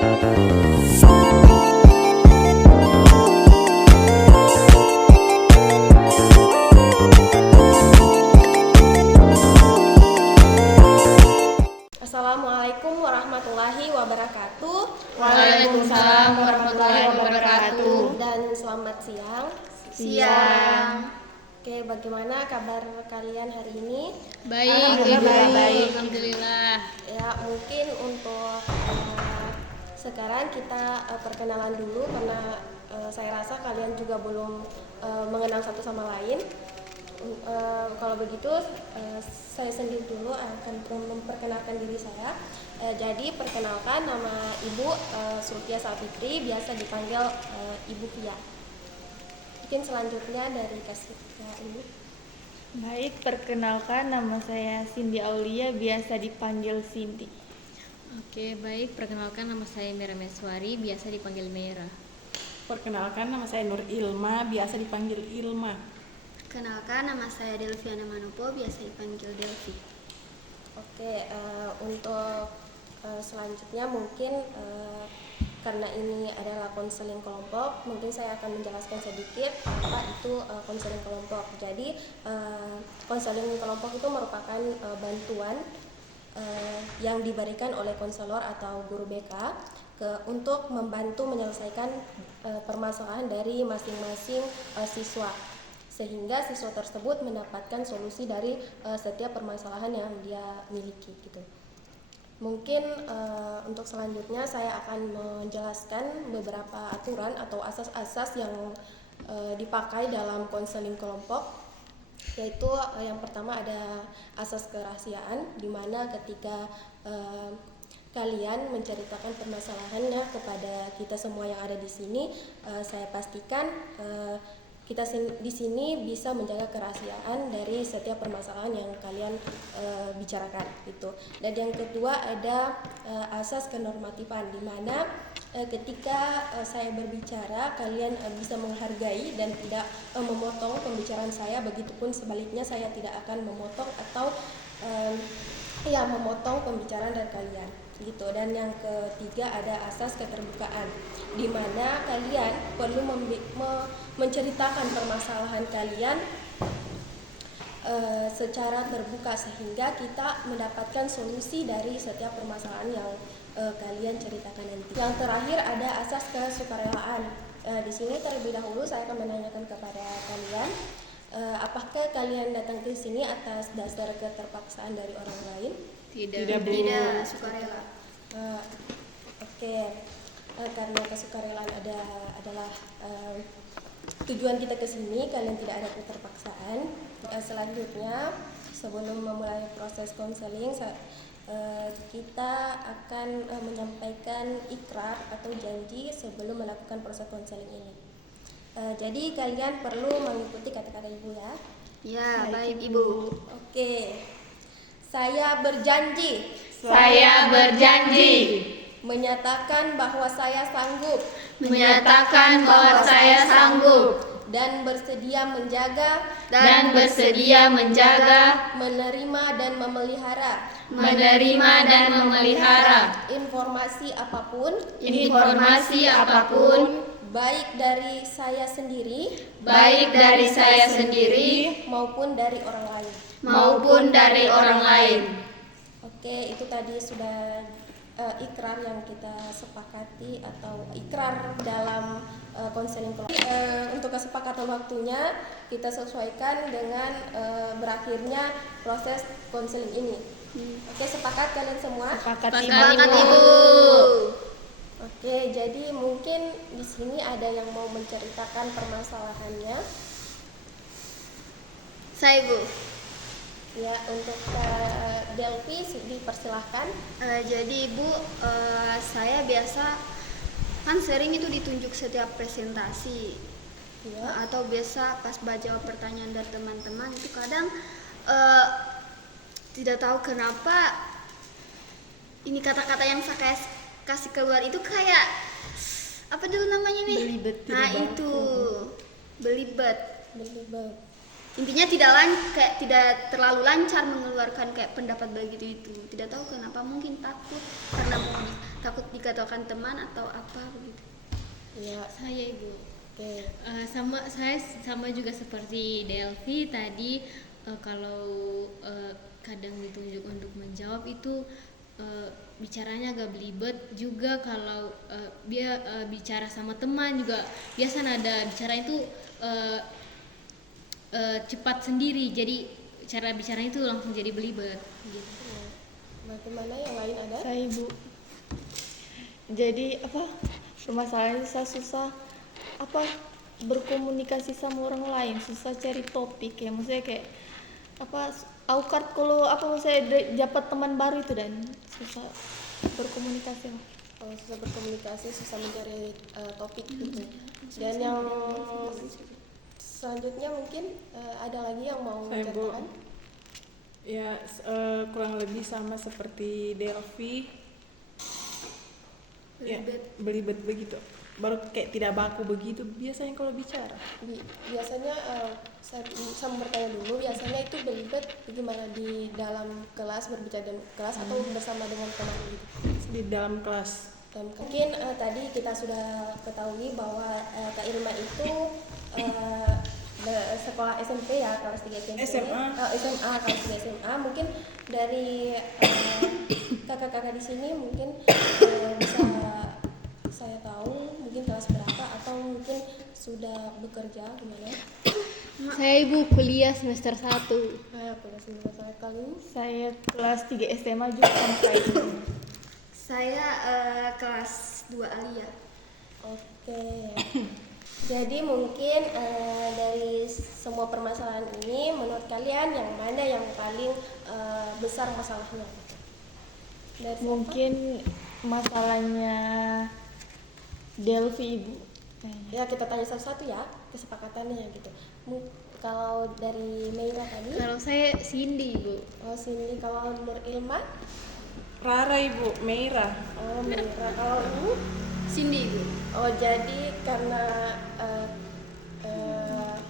Assalamualaikum warahmatullahi wabarakatuh. Waalaikumsalam warahmatullahi wabarakatuh. Dan selamat siang. Siang. Oke, bagaimana kabar kalian hari ini? Baik. Alhamdulillah. Ya, mungkin untuk sekarang kita perkenalan dulu karena saya rasa kalian juga belum mengenal satu sama lain. Kalau begitu saya sendiri dulu akan memperkenalkan diri saya. Jadi perkenalkan, nama Ibu Sulfia Safitri, biasa dipanggil Ibu Pia. Mungkin selanjutnya dari Kasifia ini. Baik, perkenalkan nama saya Cindy Aulia, biasa dipanggil Cindy. Oke, baik. Perkenalkan, nama saya Mira Meswari, biasa dipanggil Mira. Perkenalkan, nama saya Nur Ilma, biasa dipanggil Ilma. Kenalkan, nama saya Delviana Manopo, biasa dipanggil Delvi. Oke, untuk selanjutnya mungkin karena ini adalah konseling kelompok, mungkin saya akan menjelaskan sedikit apa itu konseling kelompok. Jadi konseling kelompok itu merupakan bantuan yang diberikan oleh konselor atau guru BK untuk membantu menyelesaikan permasalahan dari masing-masing siswa, sehingga siswa tersebut mendapatkan solusi dari setiap permasalahan yang dia miliki gitu. Mungkin untuk selanjutnya saya akan menjelaskan beberapa aturan atau asas-asas yang dipakai dalam konseling kelompok, yaitu yang pertama ada asas kerahasiaan, di mana ketika kalian menceritakan permasalahannya kepada kita semua yang ada di sini, saya pastikan kita di sini bisa menjaga kerahasiaan dari setiap permasalahan yang kalian bicarakan gitu. Dan yang kedua ada asas kenormatifan, di mana ketika saya berbicara kalian bisa menghargai dan tidak memotong pembicaraan saya, begitupun sebaliknya saya tidak akan memotong atau memotong pembicaraan dari kalian gitu. Dan yang ketiga ada asas keterbukaan, di mana kalian perlu menceritakan permasalahan kalian secara terbuka sehingga kita mendapatkan solusi dari setiap permasalahan yang kalian ceritakan nanti. Yang terakhir ada asas kesukarelaan. Di sini terlebih dahulu saya akan menanyakan kepada kalian, apakah kalian datang ke sini atas dasar keterpaksaan dari orang lain? Tidak. Sukarela. Oke. Karena kesukarelaan adalah tujuan kita ke sini, kalian tidak ada keterpaksaan. Selanjutnya, sebelum memulai proses konseling, kita akan menyampaikan ikrar atau janji sebelum melakukan proses konseling ini. Jadi kalian perlu mengikuti kata-kata Ibu ya. Ya, baik Ibu. Oke. Saya berjanji menyatakan bahwa saya sanggup dan bersedia menjaga, menerima dan memelihara informasi apapun baik dari saya sendiri maupun dari orang lain. Oke, itu tadi sudah ikrar yang kita sepakati atau ikrar dalam konseling kelompok. Untuk kesepakatan waktunya kita sesuaikan dengan berakhirnya proses konseling ini. Oke, sepakat kalian semua? Sepakat Ibu. Oke, jadi mungkin di sini ada yang mau menceritakan permasalahannya. Saya Ibu. Ya, untuk Delvi dipersilahkan. Jadi Ibu, saya biasa kan sering itu ditunjuk setiap presentasi, Ya. atau biasa pas baca pertanyaan dari teman-teman itu kadang tidak tahu kenapa ini kata-kata yang saya kasih keluar itu kayak apa dulu namanya nih? Belibet. Nah itu belibet. Intinya tidak terlalu lancar mengeluarkan kayak pendapat begitu itu. Tidak tahu kenapa, mungkin takut karena takut dikatakan teman atau apa begitu? Ya, Saya Ibu. oke. Saya sama juga seperti Delvi tadi, kalau kadang ditunjuk untuk menjawab itu bicaranya agak belibet juga. Kalau dia bicara sama teman juga biasa nada bicara itu cepat sendiri, jadi cara bicaranya itu langsung jadi belibet gitu. Bagaimana yang lain ada? Saya Ibu. Jadi apa? Permasalahannya saya susah apa berkomunikasi sama orang lain, susah cari topik ya. Maksudnya kayak apa awkward kalau apa maksudnya dapat teman baru itu dan susah berkomunikasi lah. Oh, susah berkomunikasi, susah mencari topik gitu. Dan yang selanjutnya mungkin ada lagi yang mau Saya, Bu. menceritakan? Ya, kurang lebih sama seperti Delvi. Ya, belibet begitu. Baru kayak tidak baku begitu biasanya kalau bicara. Biasanya saya mau bertanya dulu, biasanya itu belibet gimana di dalam kelas, berbicara dalam kelas atau bersama dengan teman gitu? Di dalam kelas. Dan mungkin tadi kita sudah ketahui bahwa Kak Ilma itu sekolah SMP ya, kelas 3 SMP. SMA. SMA, kelas 3 SMA. Mungkin dari kakak-kakak di sini mungkin bisa saya tahu mungkin kelas berapa atau mungkin sudah bekerja gimana? Saya Ibu kuliah semester 1. Aku sudah saya kali ini. Saya kelas 3 SMA juga sampai Saya kelas 2 Alia. Oke. Jadi mungkin dari semua permasalahan ini menurut kalian yang mana yang paling besar masalahnya? Dari siapa? mungkin masalahnya Delvi Ibu. Ya kita tanya satu-satu ya kesepakatannya gitu. Kalau dari Meira tadi, Kalau saya Cindy Ibu. oh Cindy, kalau Nur Ilma, Rara Ibu, Meira. oh Meira, kalau Ibu, Cindy Ibu. oh jadi karena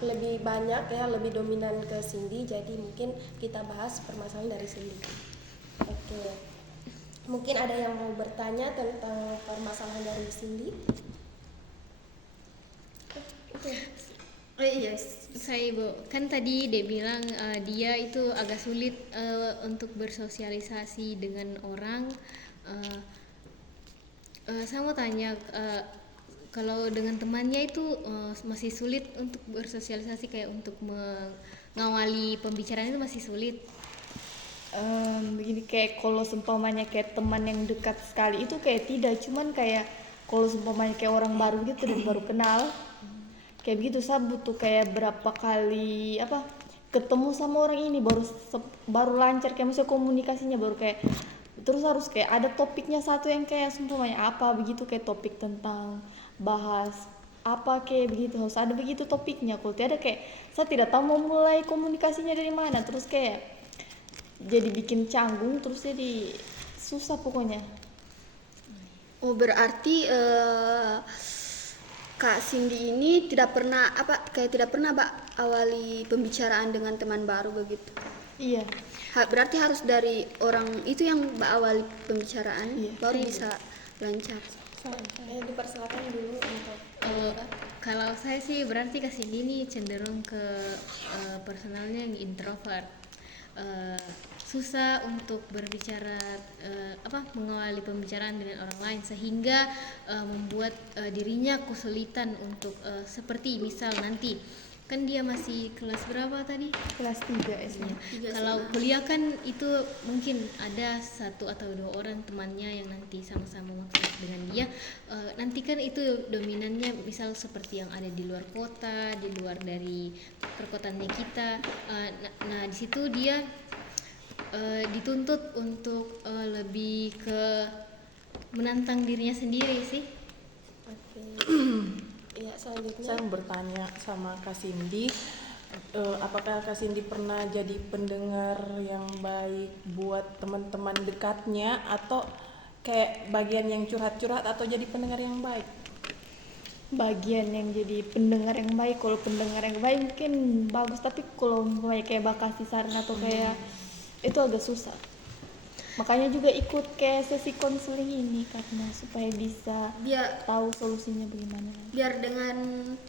lebih banyak ya, lebih dominan ke Cindy, jadi mungkin kita bahas permasalahan dari Cindy. Oke, mungkin ada yang mau bertanya tentang permasalahan dari Cindy? Oh iya. Saya Ibu, kan tadi dia bilang dia itu agak sulit untuk bersosialisasi dengan orang. Saya mau tanya, kalau dengan temannya itu masih sulit untuk bersosialisasi, kayak untuk mengawali pembicaraan itu masih sulit. Begini kayak kalau seumpamanya kayak teman yang dekat sekali itu kayak tidak, cuman kayak kalau seumpamanya kayak orang baru gitu dan baru kenal kayak begitu saya butuh kayak berapa kali apa ketemu sama orang ini baru lancar kayak maksudnya komunikasinya baru kayak terus harus kayak ada topiknya satu yang kayak seumpamanya apa begitu kayak topik tentang bahas apa kayak begitu harus ada begitu topiknya. Kalau tidak kayak saya tidak tahu mau mulai komunikasinya dari mana, terus kayak jadi bikin canggung, terus jadi susah pokoknya. Oh berarti Kak Cindy ini tidak pernah awali pembicaraan dengan teman baru begitu. Iya. Berarti harus dari orang itu yang awali pembicaraan Iya. baru bisa lancar. Dipersilakan dulu untuk Kalau saya sih berarti kesini nih cenderung ke personalnya yang introvert. Susah untuk berbicara mengawali pembicaraan dengan orang lain sehingga membuat dirinya kesulitan untuk seperti misal nanti kan dia masih kelas berapa tadi? Kelas 3 SMA. Kalau kuliah kan itu mungkin ada 1 atau 2 orang temannya yang nanti sama-sama maksud dengan dia. Nanti kan itu dominannya misal seperti yang ada di luar kota, di luar dari perkotaannya kita. Nah di situ dia dituntut untuk lebih ke menantang dirinya sendiri sih. Oke. Ya, selanjutnya Saya mau bertanya sama Kak Cindy, apakah Kak Cindy pernah jadi pendengar yang baik buat teman-teman dekatnya atau kayak bagian yang curhat-curhat atau jadi pendengar yang baik? Bagian yang jadi pendengar yang baik, kalau pendengar yang baik mungkin bagus, tapi kalau kayak bakal saran atau kayak itu agak susah. Makanya juga ikut kayak sesi konseling ini karena supaya bisa Biar tahu solusinya bagaimana. biar dengan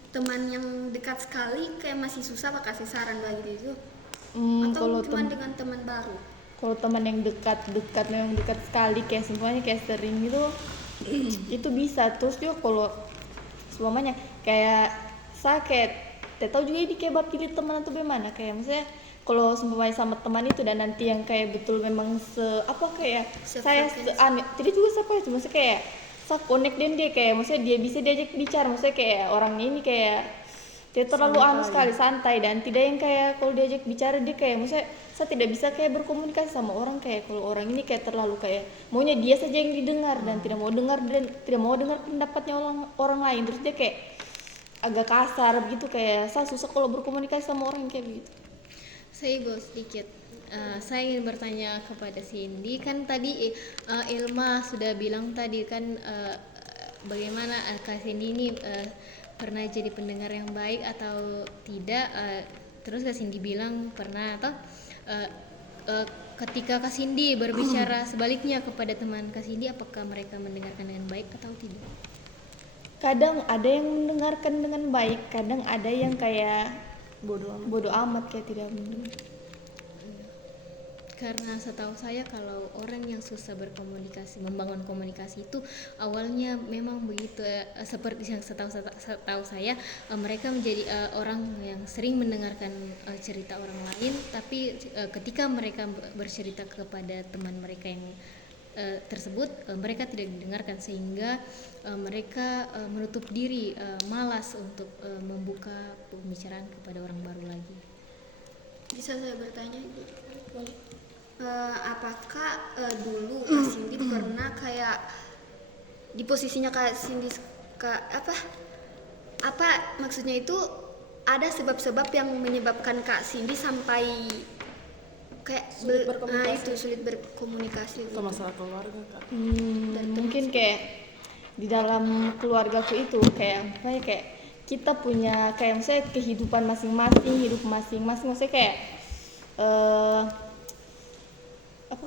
teman yang dekat sekali kayak masih susah pak kasih saran begitu itu. Atau Kalau cuma dengan teman baru. kalau teman yang dekat memang dekat sekali kayak semuanya kayak sering gitu itu bisa. Terus juga kalau semuanya kayak saya kayak tidak tahu juga ini kayak bab pilih teman atau bagaimana, kayak maksudnya kalau seumpamanya sama teman itu dan nanti yang kayak betul memang kayak saya aneh tidak juga siapa itu maksudnya kayak saya connect dengan dia kayak maksudnya dia bisa diajak bicara, maksudnya kayak orang ini kayak dia terlalu anu sekali santai dan tidak yang kayak kalau diajak bicara dia kayak maksudnya saya tidak bisa kayak berkomunikasi sama orang kayak kalau orang ini kayak terlalu kayak maunya dia saja yang didengar dan tidak mau dengar dan tidak mau dengar pendapatnya orang lain, terus dia kayak agak kasar begitu, kayak saya susah kalau berkomunikasi sama orang yang kayak begitu. Saya ibu sedikit. Saya ingin bertanya kepada Cindy, kan tadi Ilma sudah bilang tadi kan bagaimana Kak Cindy ini pernah jadi pendengar yang baik atau tidak. Terus Kak Cindy bilang pernah, atau ketika Kak Cindy berbicara sebaliknya kepada teman Kak Cindy, apakah mereka mendengarkan dengan baik atau tidak? Kadang ada yang mendengarkan dengan baik, kadang ada yang kayak bodoh amat kayak tidak mendengar. Karena setahu saya kalau orang yang susah berkomunikasi, membangun komunikasi itu awalnya memang begitu, seperti yang setahu saya mereka menjadi orang yang sering mendengarkan cerita orang lain, tapi ketika mereka bercerita kepada teman mereka yang tersebut mereka tidak didengarkan, sehingga mereka menutup diri, malas untuk membuka pembicaraan kepada orang baru lagi. Bisa saya bertanya ibu? Boleh. Apakah dulu Kak Cindy pernah kayak di posisinya Kak Cindy apa maksudnya itu ada sebab-sebab yang menyebabkan Kak Cindy sampai kayak sulit berkomunikasi Atau masalah keluarga Kak? Mungkin kayak di dalam keluargaku itu kayak kita punya kayak misalnya kehidupan masing-masing, hidup masing-masing, maksudnya kayak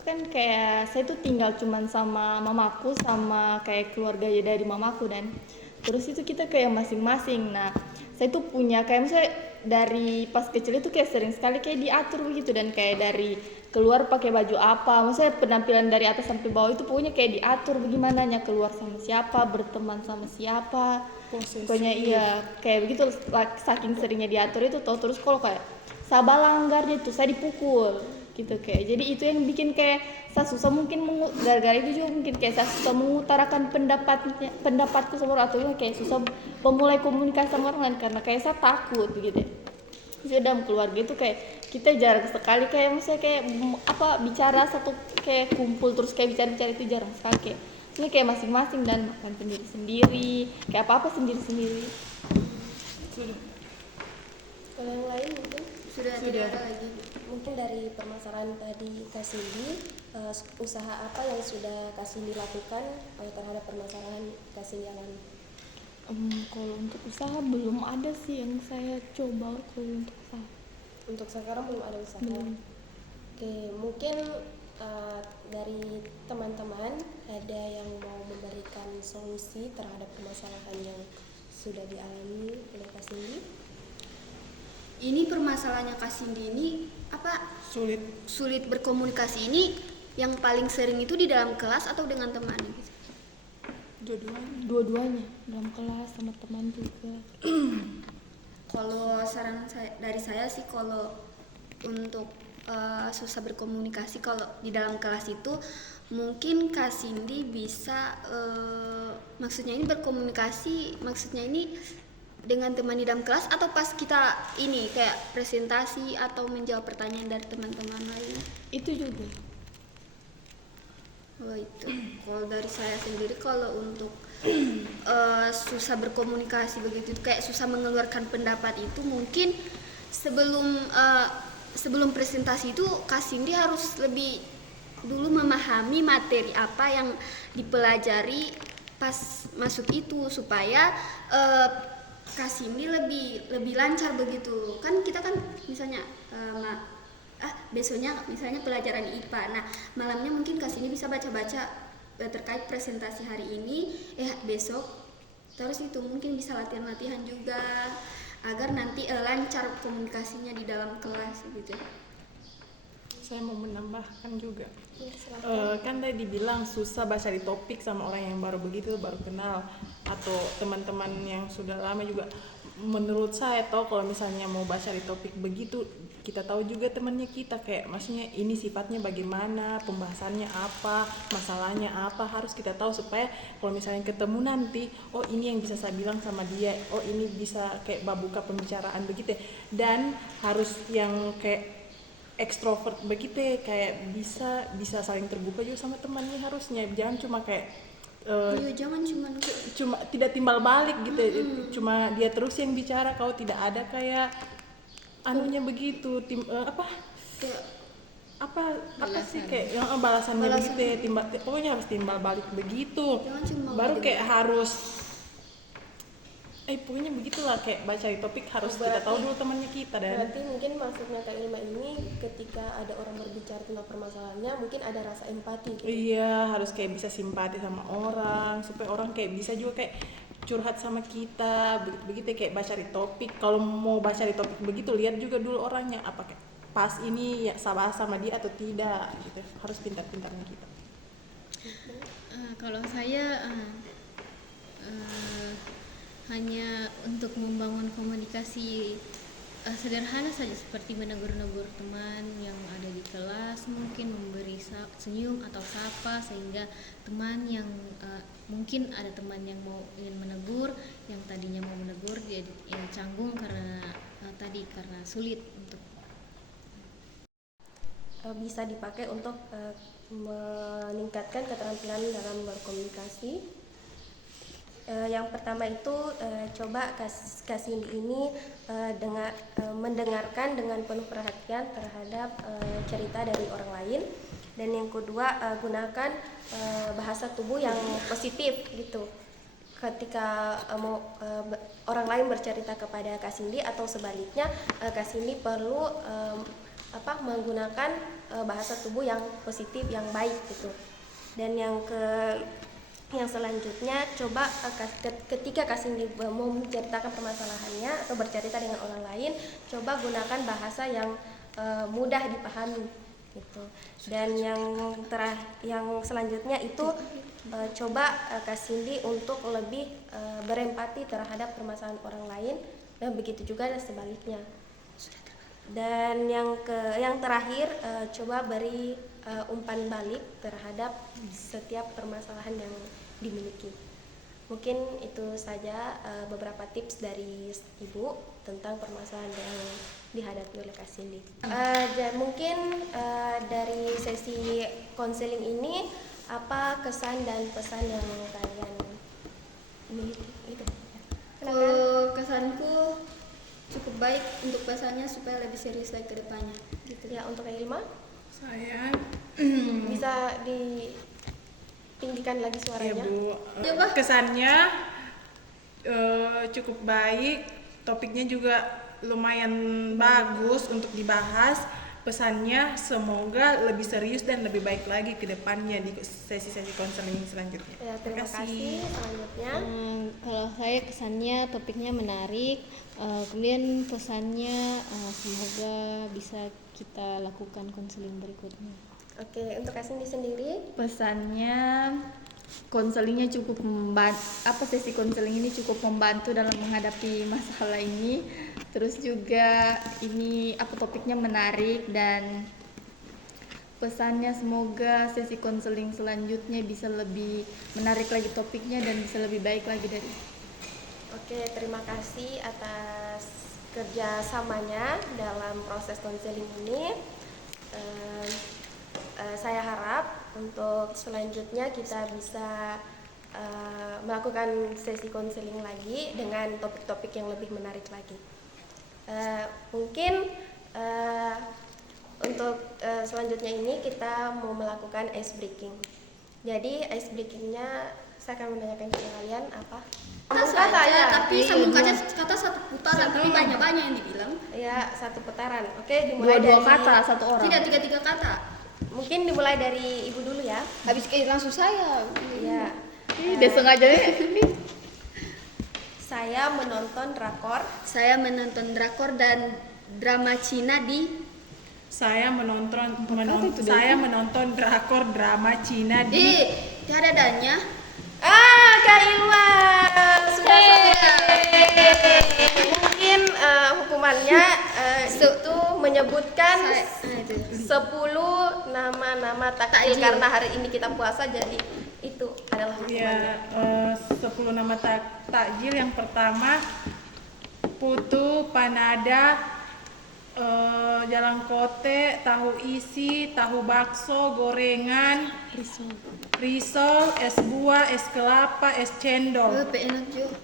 kan kayak saya tuh tinggal cuman sama mamaku sama kayak keluarga dari mamaku, dan terus itu kita kayak masing-masing. Nah saya tuh punya kayak misalnya dari pas kecil itu kayak sering sekali kayak diatur begitu, dan kayak dari keluar pakai baju apa, maksudnya penampilan dari atas sampai bawah itu pokoknya kayak diatur bagaimananya, keluar sama siapa, berteman sama siapa, pokoknya iya kayak begitu. Saking seringnya diatur itu toh, terus kalau kayak sabar langgar itu saya dipukul gitu, kayak jadi itu yang bikin kayak saya susah mungkin gara-gara itu juga mungkin kayak saya susah mengutarakan pendapatku sama orang, atau kayak susah memulai komunikasi sama orang lain karena kayak saya takut begitu. Jadi dalam keluarga itu kayak kita jarang sekali kayak misalnya kayak bicara satu kayak kumpul terus kayak bicara itu jarang sekali, kayak ini kayak masing-masing dan makan sendiri-sendiri, kayak apa sendiri-sendiri. Kalau yang lain mungkin sudah tidak ada lagi. mungkin dari permasalahan tadi Kak Cindy, usaha apa yang sudah Kak Cindy lakukan terhadap permasalahan Kak Cindy alami? Kalau untuk usaha belum ada sih yang saya coba. Kalau untuk usaha Untuk sekarang belum ada usaha. belum. Oke, mungkin dari teman-teman ada yang mau memberikan solusi terhadap permasalahan yang sudah dialami oleh Kak Cindy? Ini permasalahannya Kak Cindy ini sulit berkomunikasi ini yang paling sering itu di dalam kelas atau dengan teman gitu? Dua-duanya, dalam kelas sama teman juga. Kalau saran dari saya sih, kalau untuk susah berkomunikasi kalau di dalam kelas itu mungkin Kak Cindy bisa maksudnya ini berkomunikasi, maksudnya ini dengan teman di dalam kelas atau pas kita ini kayak presentasi atau menjawab pertanyaan dari teman-teman lain. Itu juga. Oh itu. Kalau dari saya sendiri kalau untuk susah berkomunikasi begitu kayak susah mengeluarkan pendapat itu mungkin sebelum presentasi itu Kak Cindy harus lebih dulu memahami materi apa yang dipelajari pas masuk itu supaya Kak Cindy lebih lancar begitu kan. Kita kan misalnya besoknya misalnya pelajaran IPA. Nah, malamnya mungkin Kak Cindy bisa baca-baca terkait presentasi hari ini, besok. Terus itu mungkin bisa latihan-latihan juga agar nanti lancar komunikasinya di dalam kelas gitu. Saya mau menambahkan juga. Ya, silakan. Kan tadi dibilang susah bahasa di topik sama orang yang baru begitu, baru kenal, atau teman-teman yang sudah lama juga. Menurut saya kalau misalnya mau bahasa di topik begitu, kita tahu juga temannya kita, kayak maksudnya ini sifatnya bagaimana, pembahasannya apa, masalahnya apa, harus kita tahu supaya kalau misalnya ketemu nanti, oh ini yang bisa saya bilang sama dia, oh ini bisa kayak buka pembicaraan begitu. Dan harus yang kayak ekstrovert begitu, kayak bisa saling terbuka juga sama temannya, harusnya jangan cuma kayak Iya, jangan cuma tidak timbal balik gitu. Cuma dia terus yang bicara, kau tidak ada kayak anunya begitu, kayak apa sih kayak yang balasannya Balasan. begitu, pokoknya harus timbal balik begitu, Jangan cuma baru ngadu. kayak harus pokoknya begitulah, kayak baca di topik harus kita tahu dulu temannya kita. Dan Berarti mungkin maksudnya Kak Ilma ini ketika ada orang berbicara tentang permasalahannya mungkin ada rasa empati gitu. iya, harus kayak bisa simpati sama orang, supaya orang kayak bisa juga kayak curhat sama kita begitu, kayak baca di topik. Kalau mau baca di topik begitu, lihat juga dulu orangnya apa kayak pas ini ya sama dia atau tidak gitu. Harus pintar-pintarnya kita. Kalau saya hanya untuk membangun komunikasi sederhana saja, seperti menegur-negur teman yang ada di kelas, mungkin memberi senyum atau sapa, sehingga teman yang mungkin ada teman yang ingin menegur, yang tadinya mau menegur jadi canggung karena karena sulit untuk Bisa dipakai untuk meningkatkan keterampilan dalam berkomunikasi. Yang pertama itu coba Kak Cindy ini mendengarkan dengan penuh perhatian terhadap cerita dari orang lain. Dan yang kedua, gunakan bahasa tubuh yang positif gitu. Ketika orang lain bercerita kepada Kak Cindy atau sebaliknya, Kak Cindy perlu menggunakan bahasa tubuh yang positif, yang baik gitu. Dan yang selanjutnya, coba ketika Kak Cindy mau menceritakan permasalahannya atau bercerita dengan orang lain, coba gunakan bahasa yang mudah dipahami gitu. Dan yang selanjutnya itu coba Kak Cindy untuk lebih berempati terhadap permasalahan orang lain, dan begitu juga dan sebaliknya. Dan yang terakhir, coba beri umpan balik terhadap setiap permasalahan yang dimiliki. Mungkin itu saja beberapa tips dari Ibu tentang permasalahan yang dihadapi oleh Kak Cindy. Mungkin dari sesi konseling ini, apa kesan dan pesan yang kalian miliki? Itu. Kalau kesanku cukup baik untuk bahasanya, supaya lebih serius lagi ke depannya gitu. Ya, untuk Kak Ilma Saya bisa ditinggikan lagi ya suaranya. Bu, Coba. kesannya cukup baik, topiknya juga lumayan bagus untuk dibahas. Pesannya semoga lebih serius dan lebih baik lagi ke depannya di sesi-sesi konseling selanjutnya. Ya, terima kasih. Selanjutnya, kalau saya kesannya topiknya menarik, kemudian pesannya semoga bisa kita lakukan konseling berikutnya. oke, untuk Kak Cindy sendiri, Pesannya konselingnya cukup sesi konseling ini cukup membantu dalam menghadapi masalah ini. Terus juga ini topiknya menarik, dan pesannya semoga sesi konseling selanjutnya bisa lebih menarik lagi topiknya dan bisa lebih baik lagi dari. oke, terima kasih atas kerjasamanya dalam proses konseling ini. Saya harap untuk selanjutnya kita bisa melakukan sesi konseling lagi dengan topik-topik yang lebih menarik lagi. Mungkin untuk selanjutnya ini kita mau melakukan ice breaking. Jadi ice breakingnya Saya akan menanyakan ke kalian apa? Kata Sambung kata saja, ya. tapi sambung kata satu putaran, tapi banyak-banyak yang dibilang. Ya, satu putaran. Oke, dimulai dari Dua-dua kata satu orang. Tidak, tiga-tiga kata. Mungkin dimulai dari ibu dulu ya. Habis langsung saya. Iya. Ih, dia sengaja nih. Saya menonton drakor. Saya menonton drakor dan drama Cina di Saya menonton drakor drama Cina tiada adanya. Kak Ilwa sudah selesai. Mungkin hukumannya itu menyebutkan 10 nama-nama takjil Takjil. karena hari ini kita puasa jadi itu adalah hukumannya. Ya, 10 nama takjil. Yang pertama putu, panada, jalangkote, tahu isi, tahu bakso, gorengan, risol, es buah, es kelapa, es cendol. Enak juga.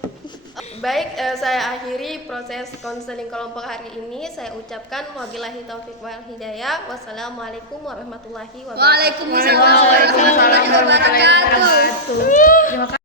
Baik, saya akhiri proses konseling kelompok hari ini. Saya ucapkan wabillahi taufik wal hidayah. Wassalamualaikum warahmatullahi wabarakatuh. Waalaikumsalam warahmatullahi wabarakatuh. Terima kasih.